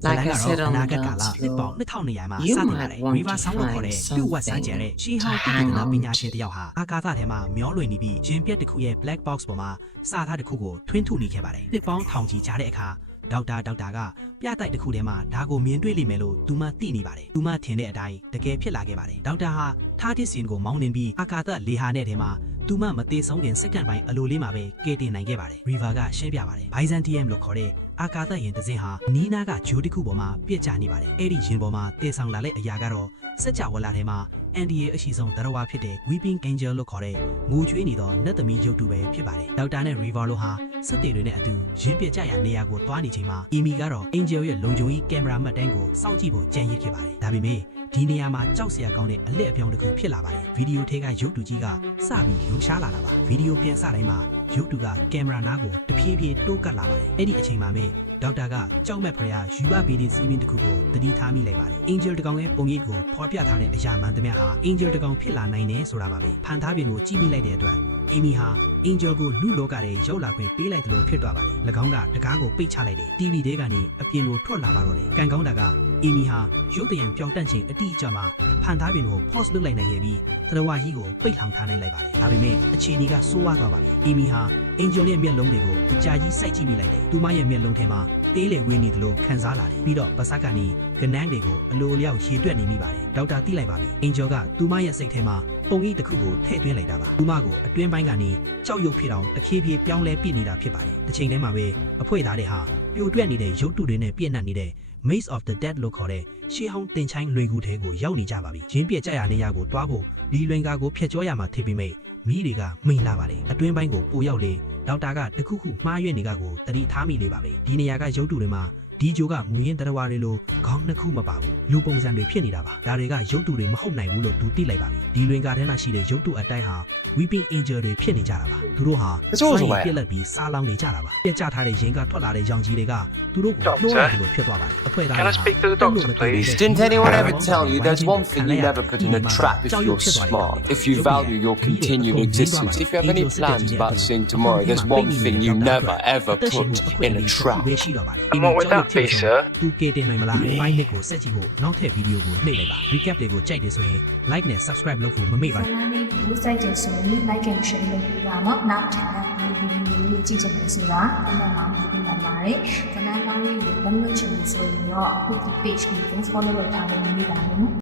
Like I said on the Naga dance Kala, floor, Nippo, Nitao you Niama, might Sadilare, want Riva to Sound find Core, two was something Sanjare, she to how hang to on Pinya Shin Yaha, Akata Tema, Miolo Nibi, Jim Piet the Kuye, Black Box Boma, Sata the Kugo, Twin Two Nikabare, the Found Townji Jareka, Dauta, Piata the Kudema, Dago Miendri Melo, Duma Tini Bare, Duma Tene Dai, the Gay Pilagabare, Dauta, Tati Singo, Mountain B, Akata, Lihane Tema, Duma Mate Song and second by Alulima Bay, Gate Nagabare, Rivaga, Shebiabare, Byzantium Locore, Akata in the Zeha, Ninaga, Judikuboma, Piachani Bare, Edi Jinboma, Tesang Lale Yagaro, Sajawala NDA အရှိဆုံးတရဝဖြစ်တဲ့ Weeping Angel လို့ခေါ်တဲ့ငိုကြွေးနေသောနတ်သမီးရုပ်တုပဲဖြစ်ပါတယ်။ဒေါက်တာနဲ့ River တို့ဟာစစ်တေတွေနဲ့အတူရင်းပစ်ကြရနေရာကိုတွားနေချိန်မှာ Amy ကတော့ Angel ရဲ့လုံခြုံရေးကင်မရာမှတ်တမ်းကိုစောင့်ကြည့်ဖို့ကြံရစ်ခဲ့ပါတယ်။ဒါပေမဲ့ဒီနေရာမှာကြောက်စရာကောင်းတဲ့အလက်အပြောင်းတစ်ခုဖြစ်လာပါတယ်။ဗီဒီယိုထဲကရုပ်တုကြီးကစပြီးရုပ်ရှားလာတာပါ။ဗီဒီယိုပြန်စတိုင်းမှာရုပ်တုကကင်မရာနားကိုတဖြည်းဖြည်းတိုးကပ်လာပါတယ်။အဲ့ဒီအချိန်မှာပဲဒေါက်တာကကြောက်မဲ့ဖရာယူဘဘေးဒီစီမင်းတစ်ခုကိုတတိထားမိလိုက်ပါတယ်။ Angel တကောင်ရဲ့ပုံရိပ်ကိုဖော်ပြထားတဲ့အရာမှန်သမျှဟာ Angel တကောင်ဖြစ်လာနိုင်တယ်ဆိုတာပါပဲ။ဖန်သားပြင်ကိုကြည့်မိလိုက်တဲ့အတွက် Amy ဟာ Angel ကိုလူလောကထဲရောက်လာခွင့်ပေးလိုက်တယ်လို့ဖြစ်သွားပါတယ်။၎င်းကတကားကိုပိတ်ချလိုက်တယ်။ TV ထဲကနေအပြင်ကိုထွက်လာပါတော့တယ်။ကန်ကောင်းတာက Amy ဟာရုပ်တရက်ပျောက်တန့်ချိန်အတိအကျမှဖန်သားပြင်ကို pause လုပ်လိုက်နိုင်ရဲ့ပြီးသတ္တဝါကြီးကိုပိတ်လှောင်ထားနိုင်လိုက်ပါတယ်။ဒါပေမဲ့အခြေအနေကဆိုးဝါးသွားပါပြီ။ Amy ဟာ Angel ရဲ့မျက်လုံးတွေကိုအကြာကြီးစိုက်ကြည့်မိလိုက်တယ်။သူမရဲ့မျက်လုံးထဲမှာတေးလေဝင်းနေတယ်လို့ခံစားလာတယ်ပြီးတော့ပါစက်ကနေကနန်းတွေကိုအလိုအလျောက်ရေတွက်နေမိပါတယ်ဒေါက်တာသိလိုက်ပါပြီ Angel ကသူမရဲ့စိတ်ထဲမှာပုံရိပ်တစ်ခုကိုထည့်သွင်းလိုက်တာပါသူမကိုအတွင်းပိုင်းကနေကြောက်ရွံ့ဖြစ်အောင်တခေးပြေးပြောင်းလဲပြနေတာဖြစ်ပါတယ်တစ်ချိန်တည်းမှာပဲအဖွဲ့သားတွေဟာပြိုတွက်နေတဲ့ရုပ်တုတွေနဲ့ပြည့်နှက်နေတဲ့ Maze of the Dead လို့ခေါ်တဲ့ရှေးဟောင်းတင်ချိုင်းလွေကူထဲကိုရောက်နေကြပါပြီရင်းပြကြရနေရကိုတွားဖို့ဒီလွင်ကာကိုဖျက်ကျော်ရမှာထိပြီးမိမိတွေကမိန်လာပါတယ်အတွင်းပိုင်းကိုပိုရောက်လေဒေါက်တာကတခုခုမှားရွက်နေကကိုတတိထားမိလေပါပဲဒီနေရာကရုပ်တုတွေမှာဒီဂျိုကမူရင်းတရဝါတွေလိုခေါင်းနှစ်ခုမပါဘူးလူပုံစံတွေဖြစ်နေတာပါဒါတွေကရုပ်တုတွေမဟုတ်နိုင်ဘူးလို့သူသိလိုက်ပါပြီဒီလွင်ကာထဲမှာရှိတဲ့ရုပ်တုအတိုင်းဟာ Weeping Angel တွေဖြစ်နေကြတာပါသူတို့ဟာပြက်လက်ပြီးစားလောင်းနေကြတာပါပြက်ကျထားတဲ့ရင်ကထွက်လာတဲ့ရောင်ကြီးတွေကသူတို့ကိုနှိုးရတယ်လို့ဖြစ်သွားပါတယ်အဖွဲ့သားတွေဟာ Didn't anyone ever tell you there's one thing you never put in a trap if you're smart, if you value your continued existence, if you have any plans about seeing tomorrow, there's one thing you never ever put in a trap. And what would that be, sir? သူကတင်နိုင်မလားပိုင်းနဲ့ကိုဆက်ကြည့်ဖို့နောက်ထပ်ဗီဒီယိုကိုနှိပ်လိုက်ပါ recap တွေကိုကြိုက်တယ်ဆိုရင် like နဲ့ subscribe လုပ်ဖို့မမေ့ပါနဲ့ ဇာတ်လမ်းလေးကိုစိုက်တယ်ဆိုရင် like and share လုပ်ပေးပါနော်နောက်ထပ်ဗီဒီယိုလေးကြည့်ချင်တယ်ဆိုတာcomment မှာရေးပေးနိုင်ပါတယ်ဇာတ်လမ်းကောင်းလေးကိုဘုံလို့ချင်လို့ဆိုရင်တော့အခုဒီ page ကို follow လုပ်ထားလို့မမေ့ပါဘူး